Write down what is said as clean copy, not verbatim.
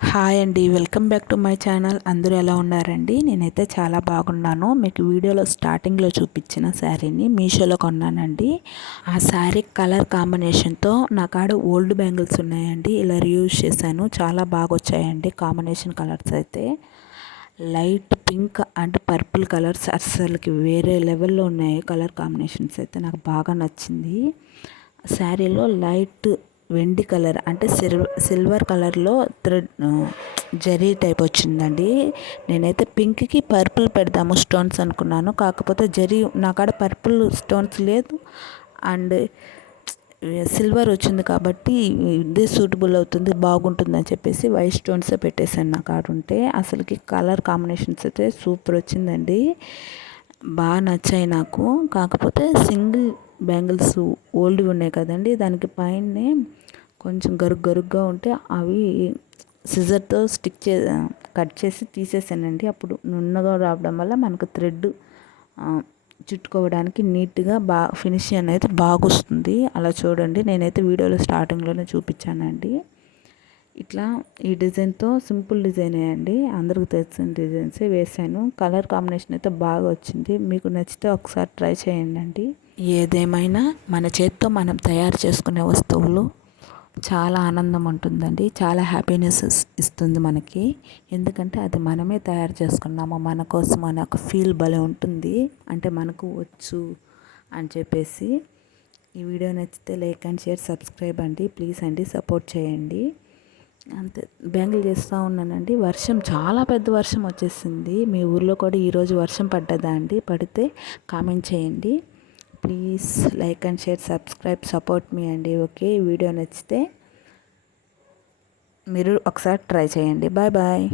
Hi అండి, welcome back to my channel. అందరూ ఎలా ఉన్నారండి? నేనైతే చాలా బాగున్నాను. మీకు వీడియోలో స్టార్టింగ్లో చూపించిన శారీని మీషోలో కొన్నానండి. ఆ శారీ కలర్ కాంబినేషన్తో నా కాడ ఓల్డ్ బ్యాంగిల్స్ ఉన్నాయండి. ఇలా రీయూజ్ చేశాను. చాలా బాగా వచ్చాయండి కాంబినేషన్ కలర్స్ అయితే. Light pink and purple colours అస్సలకి వేరే లెవెల్లో ఉన్నాయి. కలర్ కాంబినేషన్స్ అయితే నాకు బాగా నచ్చింది. శారీలో లైట్ వెండి కలర్ అంటే సిల్వర్ కలర్లో థ్రెడ్ జరీ టైప్ వచ్చిందండి. నేనైతే పింక్కి పర్పుల్ పెడదాము స్టోన్స్ అనుకున్నాను. కాకపోతే జరీ నా కాడ పర్పుల్ స్టోన్స్ లేదు అండ్ సిల్వర్ వచ్చింది కాబట్టి ఇదే సూటబుల్ అవుతుంది, బాగుంటుందని చెప్పేసి వైట్ స్టోన్సే పెట్టేశాను నా కాడ ఉంటే. అసలుకి కలర్ కాంబినేషన్స్ అయితే సూపర్ వచ్చిందండి, బాగా నచ్చాయి నాకు. కాకపోతే సింగిల్ బ్యాంగిల్స్ ఓల్డ్ ఉన్నాయి కదండి, దానికి పైనే కొంచెం గరుగ్గా ఉంటే అవి సిజర్తో కట్ చేసి తీసేసానండి. అప్పుడు నున్నగా రావడం వల్ల మనకు థ్రెడ్ చుట్టుకోవడానికి నీట్గా ఫినిషింగ్ అనేది బాగా వస్తుంది. అలా చూడండి, నేనైతే వీడియోలో స్టార్టింగ్లోనే చూపించానండి. ఇట్లా ఈ డిజైన్తో సింపుల్ డిజైనే అండి, అందరికి తెలిసిన డిజైన్సే వేసాను. కలర్ కాంబినేషన్ అయితే బాగా వచ్చింది. మీకు నచ్చితే ఒకసారి ట్రై చేయండి. ఏదేమైనా మన చేత్తో మనం తయారు చేసుకునే వస్తువులు చాలా ఆనందం ఉంటుందండి, చాలా హ్యాపీనెస్ ఇస్తుంది మనకి. ఎందుకంటే అది మనమే తయారు చేసుకున్నాము మన కోసం అనే ఒక ఫీల్ భలే ఉంటుంది. అంటే మనకు వచ్చు అని చెప్పేసి. ఈ వీడియో నచ్చితే లైక్ అండ్ షేర్, సబ్స్క్రైబ్ అండి, ప్లీజ్ అండి, సపోర్ట్ చేయండి. అంతే, బ్యాంగిల్ చేస్తూ ఉన్నానండి. వర్షం, చాలా పెద్ద వర్షం వచ్చేసింది. మీ ఊర్లో కూడా ఈరోజు వర్షం పడ్డదా అండి? పడితే కామెంట్ చేయండి. Please like and share, subscribe, support మీ అండి. ఓకే, వీడియో నచ్చితే మీరు ఒకసారి ట్రై చేయండి. Bye bye.